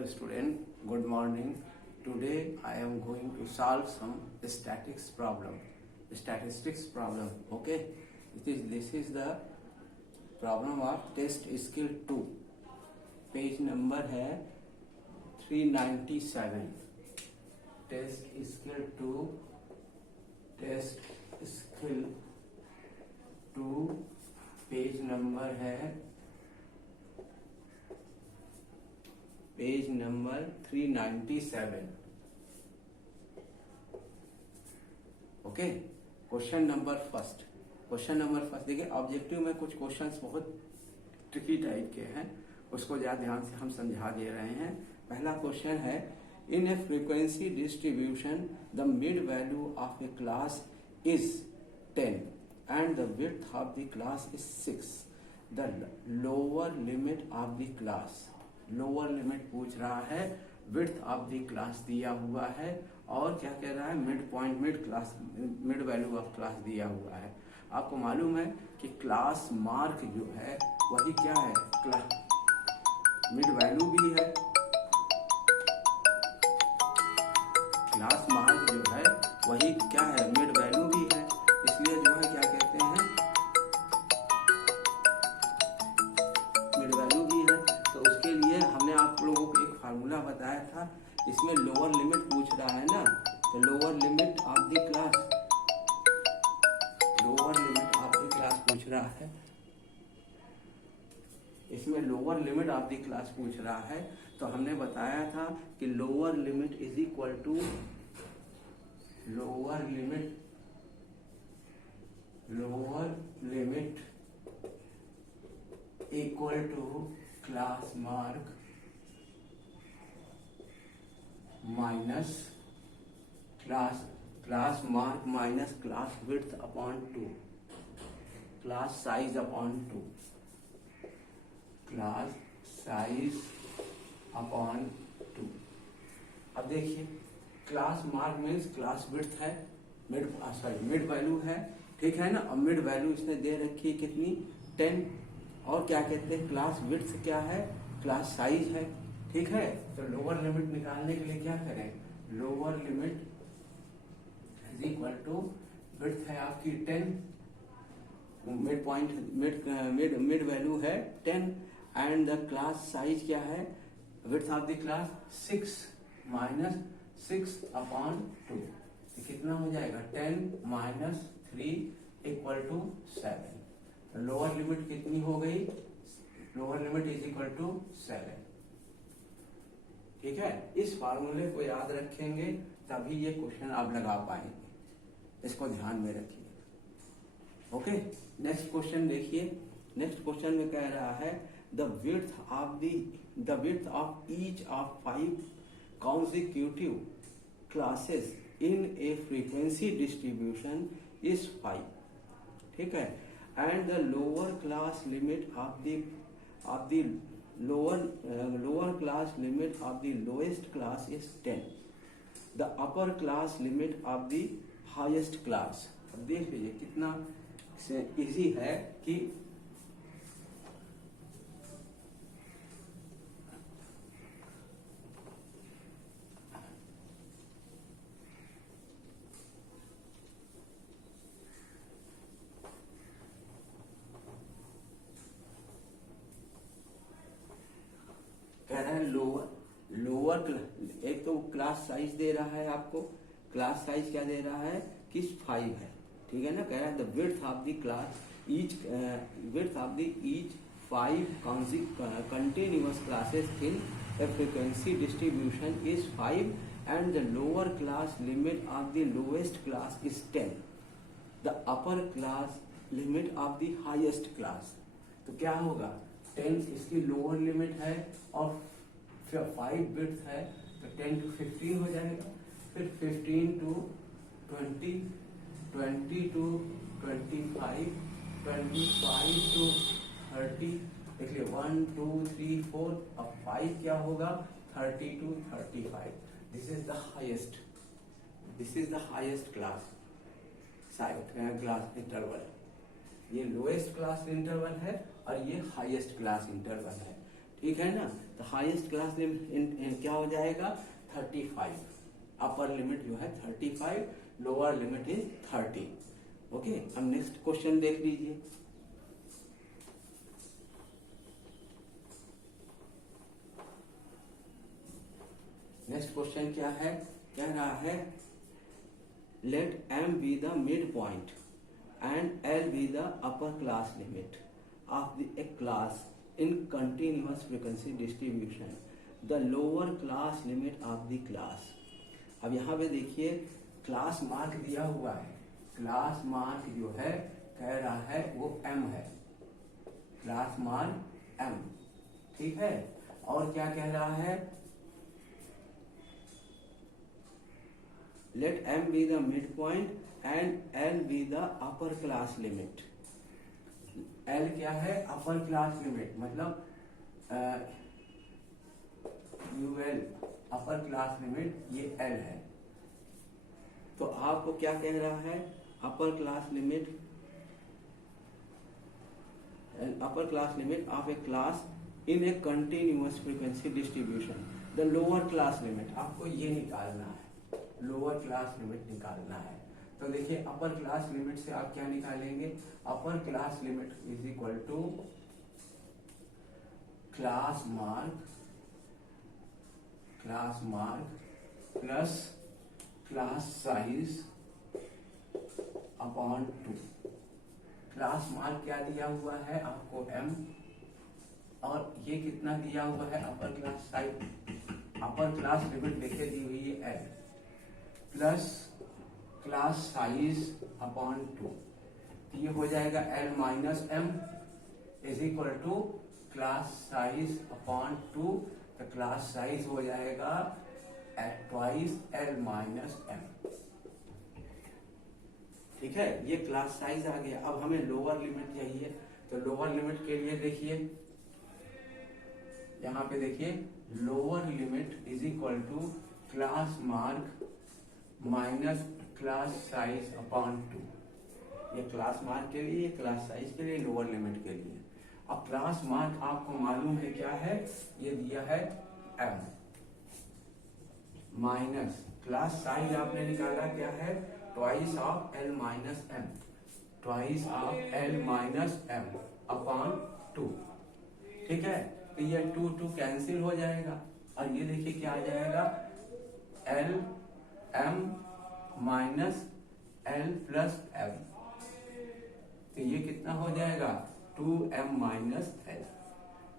Dear student, good morning. Today I am going to solve some statistics problem. Okay. This is the problem of test skill 2. Page number है 397. Test skill 2 page number है page number 397. Okay. Question number first देखिए, objective में कुछ questions बहुत tricky type के हैं, उसको ज्यादा ध्यान से हम समझा दे रहे हैं. पहला क्वेश्चन है, in a frequency distribution the mid value of a class is 10 and the width of the class is 6. The lower limit of the class, lower limit पूछ रहा है, width of the class दिया हुआ है, और क्या कह रहा है, mid point mid value of class दिया हुआ है. आपको मालूम है कि क्लास मार्क जो है वही क्या है, मिड वैल्यू भी है. क्लास मार्क जो है वही क्या है, मिड वैल्यू भी है. इसलिए जो है क्या कहते हैं, मिड वैल्यू भी है. तो उसके लिए हमने आप लोगों को एक फार्मूला बताया था. इसमें लोअर लिमिट पूछ रहा है ना, तो lower limit of the class पूछ रहा है. इसमें lower limit of the class पूछ रहा है. तो हमने बताया था कि lower limit is equal to lower limit equal to class mark minus class mark minus class width upon 2, class size upon 2, class size upon 2. अब देखिए, class mark means class width है, मिड वैल्यू है, ठीक है ना. अब mid value इसने दे रखी है कितनी, 10. और क्या कहते हैं, क्लास विड्थ क्या है, क्लास साइज है, ठीक है. तो लोअर लिमिट निकालने के लिए क्या करें, lower limit is equal to width है आपकी 10, मिड पॉइंट मिड वैल्यू है 10, एंड द क्लास साइज क्या है, width of the class 6 minus 6 upon 2. कितना हो जाएगा, 10 minus 3 equal to 7. Lower limit कितनी हो गई, lower limit is equal to 7. ठीक है. इस फार्मूले को याद रखेंगे तभी ये क्वेश्चन आप लगा पाएंगे. इसको ध्यान में रखिए. ओके. नेक्स्ट क्वेश्चन देखिए. नेक्स्ट क्वेश्चन में कह रहा है, the width of each of 5 consecutive classes in a frequency distribution is 5. ठीक है. and the lower class limit of the lower class limit of the lowest class is 10. the upper class limit of the highest class. अब देख लीजिए कितना easy है कि lower एक तो क्लास साइज दे रहा है आपको, क्लास साइज क्या दे रहा है कि 5 है, ठीक है ना. कह रहा है the width of the class each 5 continuous classes in a frequency distribution is 5 and the lower class limit of the lowest class is 10. The upper class limit of the highest class. तो क्या होगा, 10 इसकी lower limit है और 5 width है, तो 10 to 15 हो जाएगा. फिर 15 to 20, 20 to 25, 25 to 30. देख लिया 1 2 3 4. अब 5 क्या होगा, 30 to 35. This is the highest class interval. ये लोएस्ट क्लास इंटरवल है और ये हाईएस्ट क्लास इंटरवल है. ठीक है ना। तो हाईएस्ट क्लास लिमिट क्या हो जाएगा 35, अपर लिमिट जो है 35, लोअर लिमिट इज 30। ओके, अब नेक्स्ट क्वेश्चन देख लीजिए। नेक्स्ट क्वेश्चन क्या है, कह रहा है late m be the midpoint and L be the upper class limit of a class in continuous frequency distribution, the lower class limit of the class। अब यहाँ पे देखिए क्लास मार्क दिया हुआ है, क्लास मार्क जो है कह रहा है वो m है, क्लास मार्क m, ठीक है। और क्या कह रहा है, let m be the midpoint and L be the upper class limit। L क्या है, अपर क्लास लिमिट, मतलब UL अपर क्लास लिमिट, ये L है। तो आपको क्या कह रहा है, upper class limit of a class in A continuous frequency distribution, the lower class limit, आपको ये निकालना है, लोअर क्लास लिमिट निकालना है। तो देखिए अपर क्लास लिमिट से आप क्या निकालेंगे, upper class limit is equal to class mark plus class size upon 2। Class mark क्या दिया हुआ है आपको m, और ये कितना दिया हुआ है upper class size, upper class limit लिखे दी हुई है l, plus class size upon 2। ये हो जाएगा l minus m is equal to class size upon 2। तो क्लास साइज हो जाएगा ट्वाइस l माइनस m, ठीक है। ये क्लास साइज आ गया। अब हमें लोअर लिमिट चाहिए, तो लोअर लिमिट के लिए देखिए यहाँ पे देखिए lower limit is equal to class mark minus class size upon 2। ये क्लास मार्क के लिए, क्लास साइज के लिए, लोअर लिमिट के लिए। अब क्लास मार्क आपको मालूम है क्या है, ये दिया है m, माइनस क्लास साइज आपने निकाला क्या है, twice of l minus m, twice of l minus m upon 2, ठीक है। तो ये 2 कैंसिल हो जाएगा, और ये देखिए क्या आ जाएगा, l m minus l plus m। तो ये कितना हो जाएगा 2m माइनस l।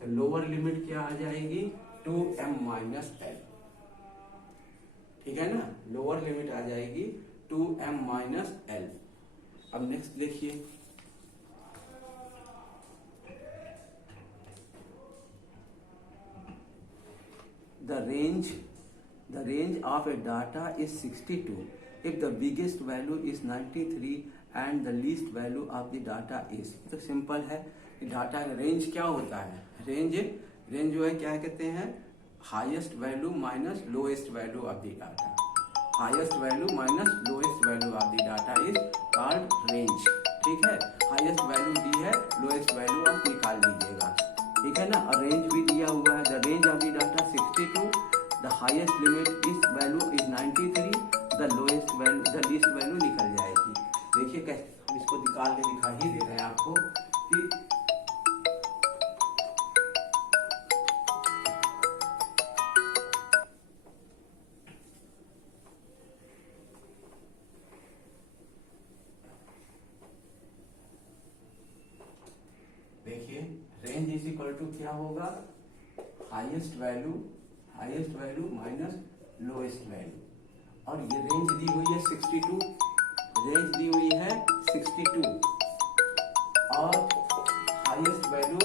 तो लोअर लिमिट क्या आ जाएगी 2m माइनस l, ठीक है ना। लोअर लिमिट आ जाएगी 2m माइनस l। अब नेक्स्ट देखिए, the range of a data is 62 if the biggest value is 93 and the least value of the data is। तो सिंपल है, डाटा रेंज क्या होता है, रेंज जो है क्या कहते हैं, highest value minus lowest value of the data, highest value minus lowest value of the data is called range, ठीक है। हाईएस्ट वैल्यू दी है, लोएस्ट वैल्यू आप निकाल लीजिएगा, ठीक है ना। और रेंज भी दिया हुआ है, the range of the data 62, the highest limit इस value is 93, the lowest value, the least value निकल जाएगी। देखिए कैसे हम इसको निकाल के दिखा ही दे रहे हैं आपको कि देखिए रेंज इज इक्वल टू क्या होगा, highest value minus lowest value, और ये रेंज दी हुई है 62, रेंज दी हुई है 62 और हाईएस्ट वैल्यू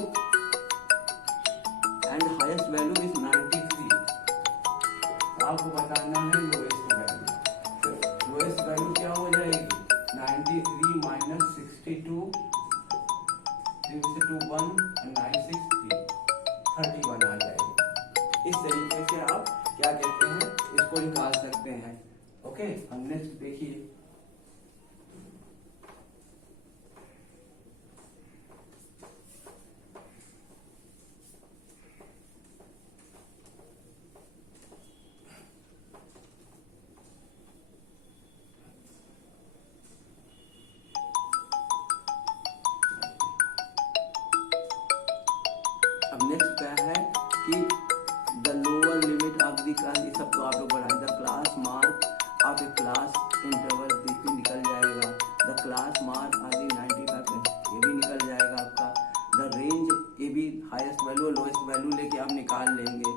इज 93। तो आपको बताना है लोएस्ट वैल्यू, तो लोएस्ट वैल्यू क्या हो जाएगी 93 माइनस 62, 2 1 963 31 आ जाएगी। इस तरीके से आप क्या कहते हैं इसको निकाल सकते हैं। ओके, हम नेक्स्ट देखिए, अब नेक्स्ट क्या है कि the lower limit of the class, ये सब तो आप लोग बढ़ाएं, the class mark of a class interval भी निकल जाएगा, the class mark of the 95 ये भी निकल जाएगा आपका, द रेंज ये भी हाईएस्ट वैल्यू लोएस्ट वैल्यू लेके आप निकाल लेंगे,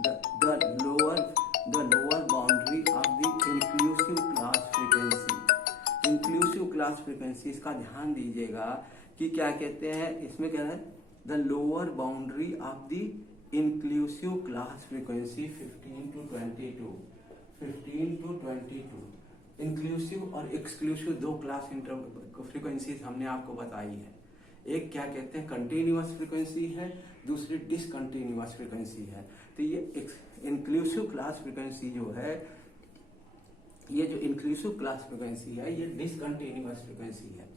the lower boundary of the inclusive class frequency, inclusive class frequency इसका ध्यान दीजिएगा कि क्या कहते हैं इसमें, क्या है the lower boundary of the inclusive class frequency 15 to 22, 15 to 22 inclusive और एक्सक्लूसिव दो क्लास फ्रीक्वेंसीज हमने आपको बताई है। एक क्या कहते हैं कंटिन्यूअस फ्रीक्वेंसी है, दूसरी डिसकंटिन्यूअस फ्रीक्वेंसी है। तो ये इंक्लूसिव क्लास फ्रीक्वेंसी जो है, ये जो इंक्लूसिव क्लास फ्रीक्वेंसी है ये डिसकंटिन्यूअस फ्रीक्वेंसी है।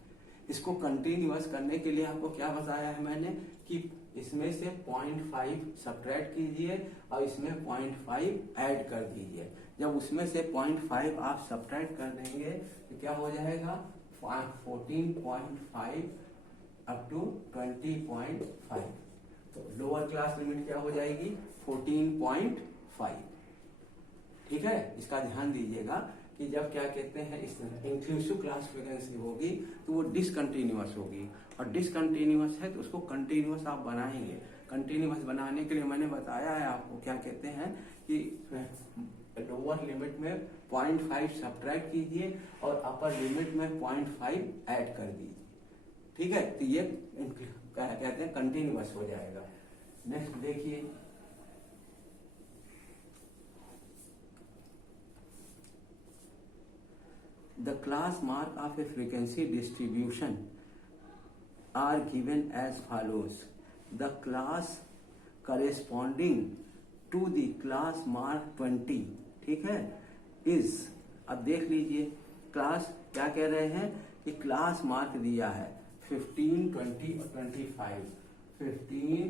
इसको कंटिन्यूअस करने के लिए आपको क्या बताया है मैंने कि इसमें से 0.5 सब्ट्रैक्ट कीजिए और इसमें 0.5 ऐड कर दीजिए। जब उसमें से 0.5 आप सब्ट्रैक्ट कर देंगे तो क्या हो जाएगा 14.5 अप टू 20.5, तो लोअर क्लास लिमिट क्या हो जाएगी 14.5। ठीक है, इसका ध्यान दीजिएगा कि जब क्या कहते हैं इस इंक्लूसिव क्लास फ्रीक्वेंसी होगी तो वो डिसकंटिन्यूअस होगी, और डिसकंटिन्यूअस है तो उसको कंटिन्यूअस आप बनाएंगे। कंटिन्यूअस बनाने के लिए मैंने बताया है आपको क्या कहते हैं कि लोअर लिमिट में 0.5 सब्ट्रैक्ट कीजिए और अपर लिमिट में 0.5 ऐड कर दीजिए। ठीक है, तो ये क्या कहते हैं कंटिन्यूअस हो जाएगा। नेक्स्ट देखिए, the class mark of a frequency distribution are given as follows. The class corresponding to the class mark 20, ठीक है, is, अब देख लीजिए क्लास क्या कह रहे हैं कि क्लास मार्क दिया है 15, 20 और 25, 15,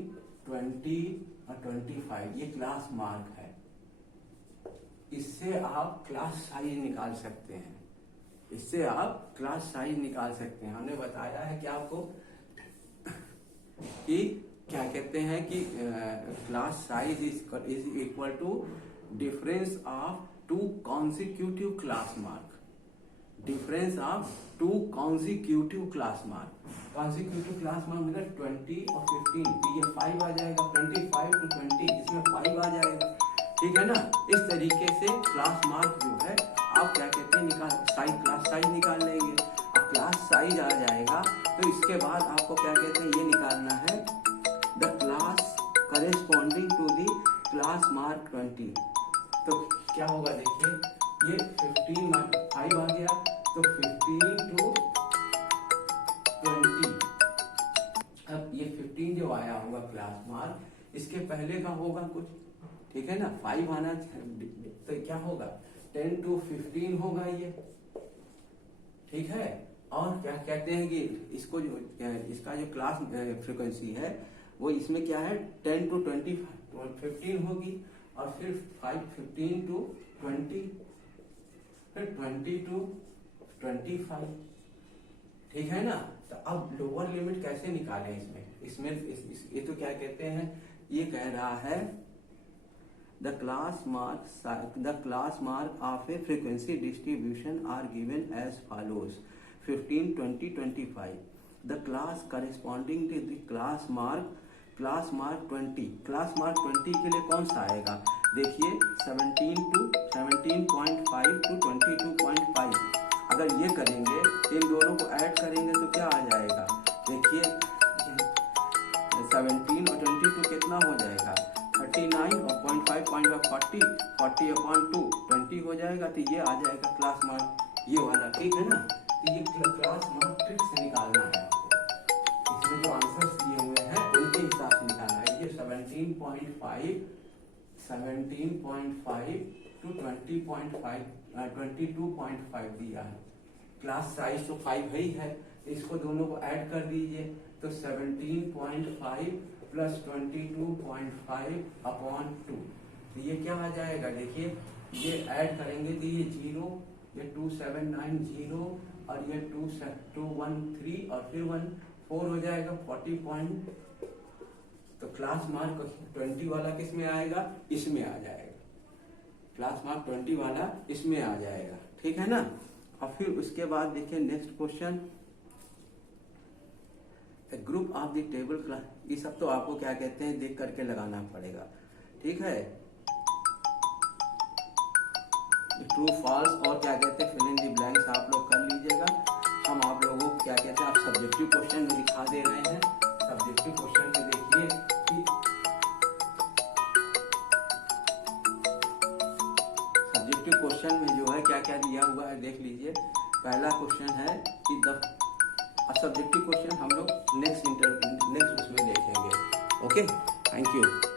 20 और 25 ये क्लास मार्क है। इससे आप क्लास साइज निकाल सकते हैं, इससे आप क्लास साइज निकाल सकते हैं। हमने बताया है कि आपको कि क्या कहते हैं कि class size is equal to difference of 2 consecutive class mark, difference of 2 consecutive class mark. Consecutive class mark मतलब 20 और 15, तो ये 5 आ जाएगा, 25 to 20 इसमें 5 आ जाएगा। ठीक है ना, इस तरीके से क्लास मार्क जो है आप क्या कहते हैं निकाल साइज, क्लास साइज निकाल लेंगे। अब क्लास साइज आ जाएगा तो इसके बाद आपको क्या कहते हैं ये निकालना है the class corresponding to the class mark 20। तो क्या होगा देखिए, ये 15 5 आ गया तो 15 to 20। अब ये 15 जो आया होगा क्लास मार्क, इसके पहले का होगा कुछ, ठीक है ना, 5 आना तो क्या होगा 10 to 15 होगा ये। ठीक है, और क्या कहते हैं कि इसको जो इसका जो क्लास फ्रीक्वेंसी है वो इसमें क्या है 10 to 15 होगी, और फिर 15 to 20, फिर 20 to 25। ठीक है ना, तो अब लोअर लिमिट कैसे निकालें इसमें ये तो क्या कहते हैं, ये कह रहा है the class mark of a frequency distribution are given as follows: 15, 20, 25. The class corresponding to the class mark 20, class mark 20 के लिए कौन सा आएगा देखिए 17.5 to 22.5। अगर ये करेंगे इन दोनों को ऐड करेंगे तो क्या आ जाएगा देखिए 17 और 22 कितना हो जाएगा 39 और 0.5 40/2 20 हो जाएगा। तो ये आ जाएगा क्लास मार्क ये वाला। ठीक है ना, तो ये क्लास मार्क ट्रिक से निकालना है आपको। इसमें जो आंसर्स दिए हुए हैं उनके हिसाब से निकालना है। ये 17.5 to 22.5 दिया है। क्लास साइज तो 5 ही है, इसको दोनों को ऐड कर दीजिए तो 17.5 प्लस 22.5/2। तो ये क्या आ जाएगा देखिए, ये ऐड करेंगे तो ये 0, ये 2790 और ये 213 और फिर 1 4 हो जाएगा 40 पॉइंट। तो क्लास मार्क 20 वाला किस में आएगा, इसमें आ जाएगा, क्लास मार्क 20 वाला इसमें आ जाएगा, ठीक है ना। और फिर उसके बाद देखिए next question, group of the table class, ये सब तो आपको क्या कहते हैं देख करके लगाना पड़ेगा, ठीक है। ट्रू फॉल्स और क्या कहते हैं फिलिंग द ब्लैंक्स आप लोग कर लीजिएगा। हम आप लोगों को क्या कहते हैं, आप सब्जेक्टिव क्वेश्चन में दिखा दे रहे हैं। सब्जेक्टिव क्वेश्चन में देखिए कि सब्जेक्टिव क्वेश्चन में जो है क्या क्या दिया हुआ है देख लीजिए। पहला क्वेश्चन है कि द सब्जेक्टिव क्वेश्चन हम लोग नेक्स्ट उसमें देखेंगे। Okay, thank you.